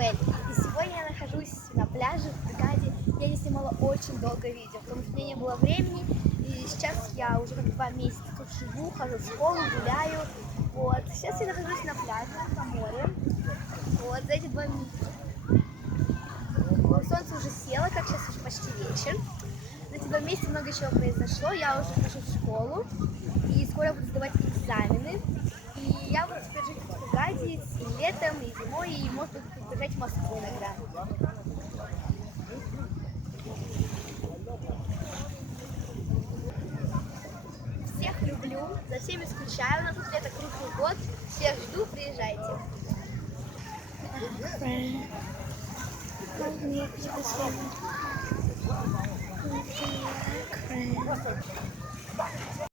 Изабель. И сегодня я нахожусь на пляже в Хургаде. Я не снимала очень долго видео, потому что у меня не было времени. И сейчас я уже как 2 месяца тут живу, хожу в школу, гуляю. Вот. Сейчас я нахожусь на пляже, на море. Вот, за эти 2 месяца. Солнце уже село, как сейчас уже почти вечер. За эти 2 месяца много чего произошло. Я уже хожу в школу. И скоро буду сдавать экзамены. И я буду теперь жить в Хургаде и летом, и зимой, и, может быть, приезжать в Москву иногда. Всех люблю, за всеми скучаю. У нас тут лето круглый год. Всех жду, приезжайте.